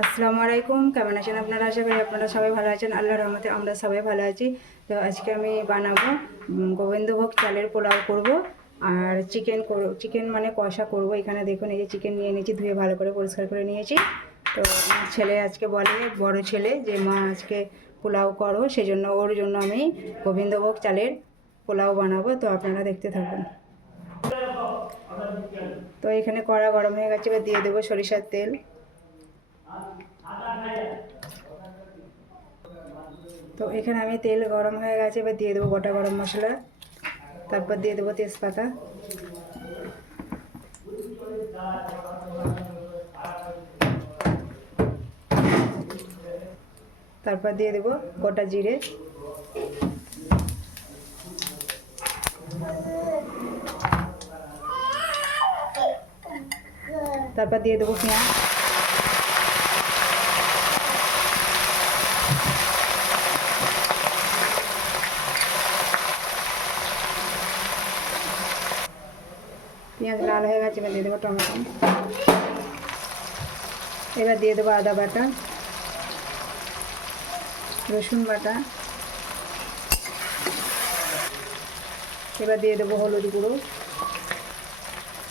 আসসালামু আলাইকুম। কেমন আছেন আপনারা? আশা করি আপনারা সবাই ভালো আছেন। আল্লাহর রহমতে আমরা সবাই ভালো আছি। তো আজকে আমি বানাবো গোবিন্দভোগ চালের পোলাও করব আর চিকেন মানে কষা করব। এখানে দেখুন, এই যে চিকেন নিয়ে নিয়েছি, ধুয়ে ভালো করে পরিষ্কার করে নিয়েছি। তো আমার ছেলে আজকে বলে, বড় ছেলে, যে মা আজকে পোলাও করো, সেজন্য ওর জন্য আমি গোবিন্দভোগ চালের পোলাও বানাবো। তো আপনারা দেখতে থাকুন। তো এখানে কড়া গরম হয়ে গেছে, এবার দিয়ে দেবো সরিষার তেল। তো এখানে আমি তেল গরম হয়ে গেছে, এবার দিয়ে দেবো গোটা গরম মশলা, তারপর দিয়ে দেবো তেজপাতা, তারপর দিয়ে দেবো গোটা জিরে, তারপর দিয়ে দেবো পেঁয়াজ, পেঁয়াজ লাল হয়ে গেছে, এবার দিয়ে দেবো টমেটো, এবার দিয়ে দেবো আদা বাটা, রসুন বাটা, এবার দিয়ে দেবো হলুদ গুঁড়ো,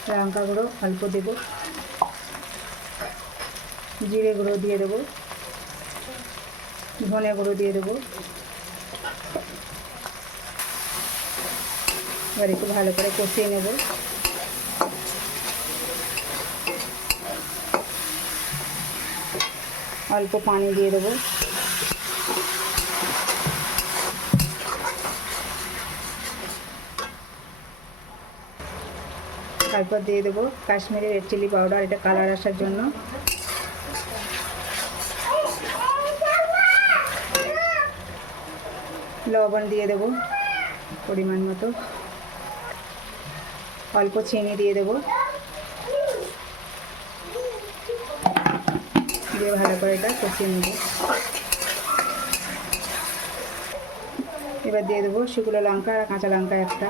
লঙ্কা গুঁড়ো অল্প দেবো, জিরে গুঁড়ো দিয়ে দেবো, ধনে গুঁড়ো দিয়ে দেবো। এবার একটু ভালো করে কষিয়ে নেব। অল্প পানি দিয়ে দেবো। তারপর দিয়ে দেবো কাশ্মীরি রেড চিলি পাউডার, এটা কালার আসার জন্য। লবণ দিয়ে দেবো পরিমাণ মতো, অল্প চিনি দিয়ে দেবো, দিয়ে ভালো করে এটা কষিয়ে নেব। এবার দিয়ে দেবো শুকনো লঙ্কা আর কাঁচা লঙ্কা একটা।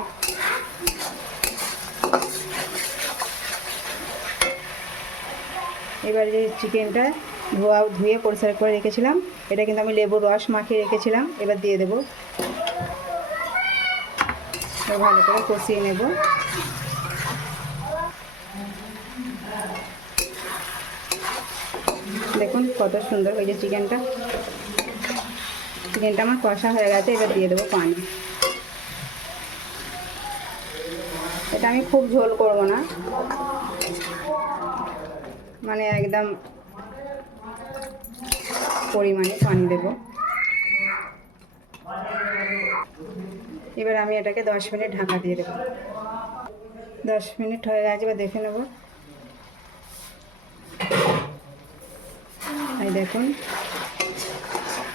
এবার যে চিকেনটা ধুয়ে পরিষ্কার করে রেখেছিলাম, এটা কিন্তু আমি লেবুর রস মাখিয়ে রেখেছিলাম, এবার দিয়ে দেবো। ভালো করে কষিয়ে নেব। দেখুন কত সুন্দর হয়েছে চিকেনটা আমার কষা হয়ে গেছে। এবার দিয়ে দেবো পানি। এটা আমি খুব ঝোল করব না, মানে একদম পরিমাণে পানি দেব। এবার আমি এটাকে 10 মিনিট ঢাকা দিয়ে দেবো। 10 মিনিট হয়ে গেছে, এবার দেখে নেব। এই দেখুন,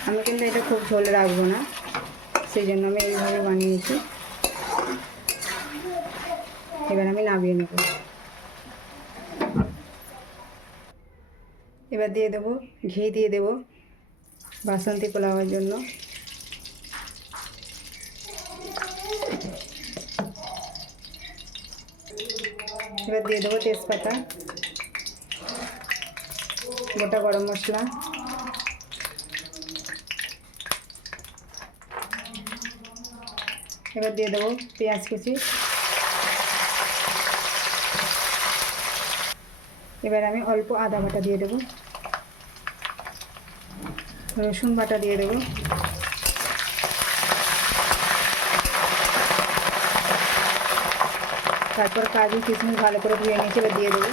আমি কিন্তু এটা খুব ঝোল রাখবো না, সেই জন্য আমি এইভাবে বানিয়েছি। এবার আমি নামিয়ে নেব। এবার দিয়ে দেবো ঘি, দিয়ে দেবো বাসন্তী পোলাওয়ের জন্য। এবার দিয়ে দেবো তেজপাতা, গোটা গরম মশলা, এবার দিয়ে দেবো পেঁয়াজ কুচি। এবার আমি অল্প আদা বাটা দিয়ে দেবো, রসুন বাটা দিয়ে দেবো, তারপর কাজু কিশমিশ ভালো করে ধুয়ে নিয়েছি, এবার দিয়ে দেবো।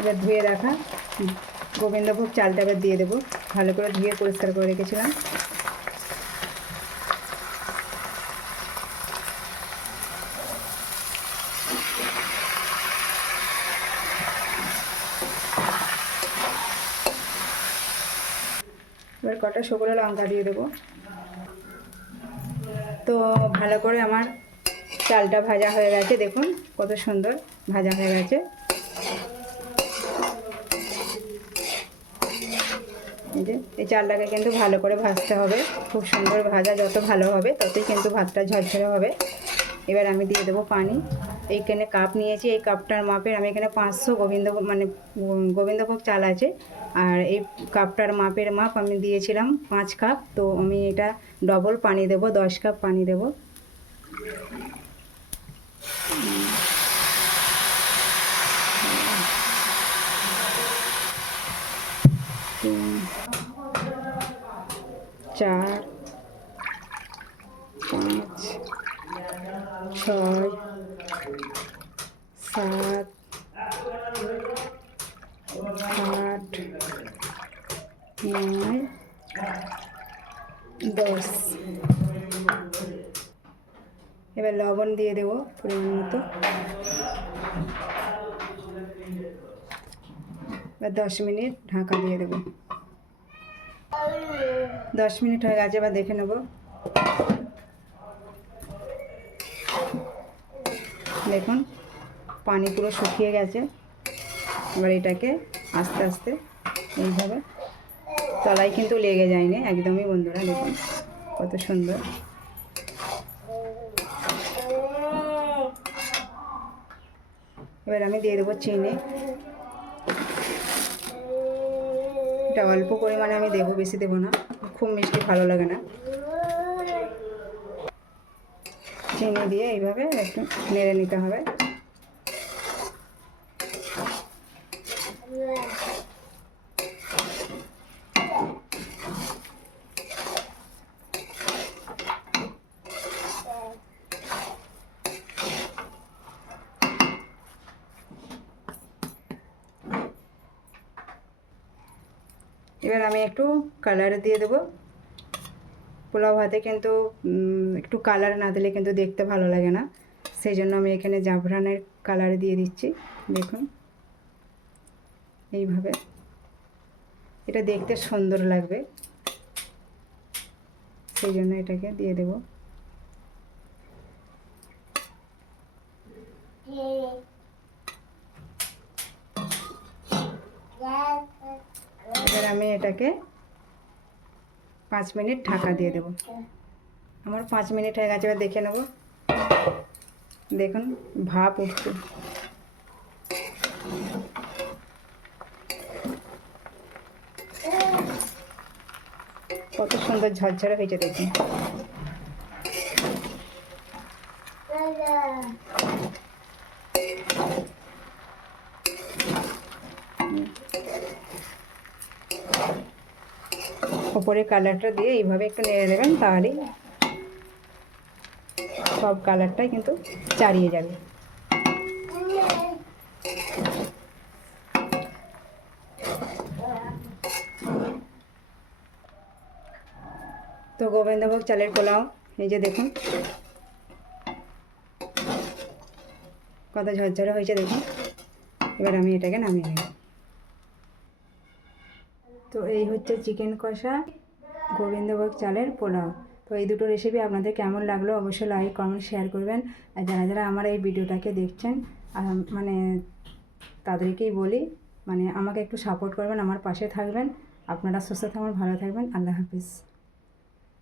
এবার ধুয়ে রাখা গোবিন্দভোগ চালটা এবার দিয়ে দেবো, ভালো করে ধুয়ে পরিষ্কার করে রেখেছিলাম। এবার কটা শুকনো লঙ্কা দিয়ে দেবো। তো ভালো করে আমার চালটা ভাজা হয়ে গেছে, দেখুন কত সুন্দর ভাজা হয়ে গেছে। এই যে এই চালটাকে কিন্তু ভালো করে ভাজতে হবে, খুব সুন্দর ভাজা যত ভালো হবে ততই কিন্তু ভাতটা ঝরঝরে হবে। এবার আমি দিয়ে দেবো পানি। এইখানে কাপ নিয়েছি, এই কাপটার মাপের আমি এখানে 500 গোবিন্দভোগ চাল আছে, আর এই কাপটার মাপ আমি দিয়েছিলাম 5 কাপ। তো আমি এটা ডবল পানি দেবো, 10 কাপ পানি দেবো। চার, 5, 6, 7, 8, 9, 10। এবার লবণ দিয়ে দেবো পরিমাণ মতো। এবার 10 মিনিট ঢাকা দিয়ে দেবো। 10 মিনিট হয়ে গেছে, এবার দেখে নেব। দেখুন পানি পুরো শুকিয়ে গেছে। এবার এটাকে আস্তে আস্তে এইভাবে, তলায় কিন্তু লেগে যায়নি একদমই বন্ধুরা, দেখুন কত সুন্দর। এবার আমি দিয়ে দেবো চিনি। এটা অল্প পরিমাণে আমি দেবো, বেশি দেবো না, খুব মিষ্টি ভালো লাগে না। চিনি দিয়ে এইভাবে একটু নেড়ে নিতে হবে। এবার আমি একটু কালার দিয়ে দেবো। পোলাও ভাতে কিন্তু একটু কালার না দিলে কিন্তু দেখতে ভালো লাগে না, সেই জন্য আমি এখানে জাফরানের কালার দিয়ে দিচ্ছি। দেখুন এইভাবে, এটা দেখতে সুন্দর লাগবে, সেই জন্য এটাকে দিয়ে দেব। এবার আমি এটাকে 5 মিনিট ঢাকা দিয়ে দেব। আমার 5 মিনিট হয়ে গেছে, এবার দেখে নেব। দেখুন ভাপ উঠছে, কত সুন্দর ঝরঝরে হয়েছে দেখুন। ওপরে কালারটা দিয়ে এইভাবে একটু নেড়ে দেবেন, তাহলেই সব কালারটাই কিন্তু চারিয়ে যাবে। তো গোবিন্দভোগ চালের পোলাও এই যে দেখুন কত ঝরঝরে হয়েছে দেখুন। এবার আমি এটাকে নামিয়ে নেব। তো এই হচ্ছে চিকেন কষা, গোবিন্দভোগ চালের পোলাও। তো এই দুটো রেসিপি আপনাদের কেমন লাগলো অবশ্যই লাইক কমেন্ট শেয়ার করবেন। আর যারা যারা আমার এই ভিডিওটাকে দেখছেন মানে তাদেরকেই বলি, মানে আমাকে একটু সাপোর্ট করবেন, আমার পাশে থাকবেন। আপনারা সুস্থ থাকবেন, ভালো থাকবেন। আল্লাহ হাফিজ।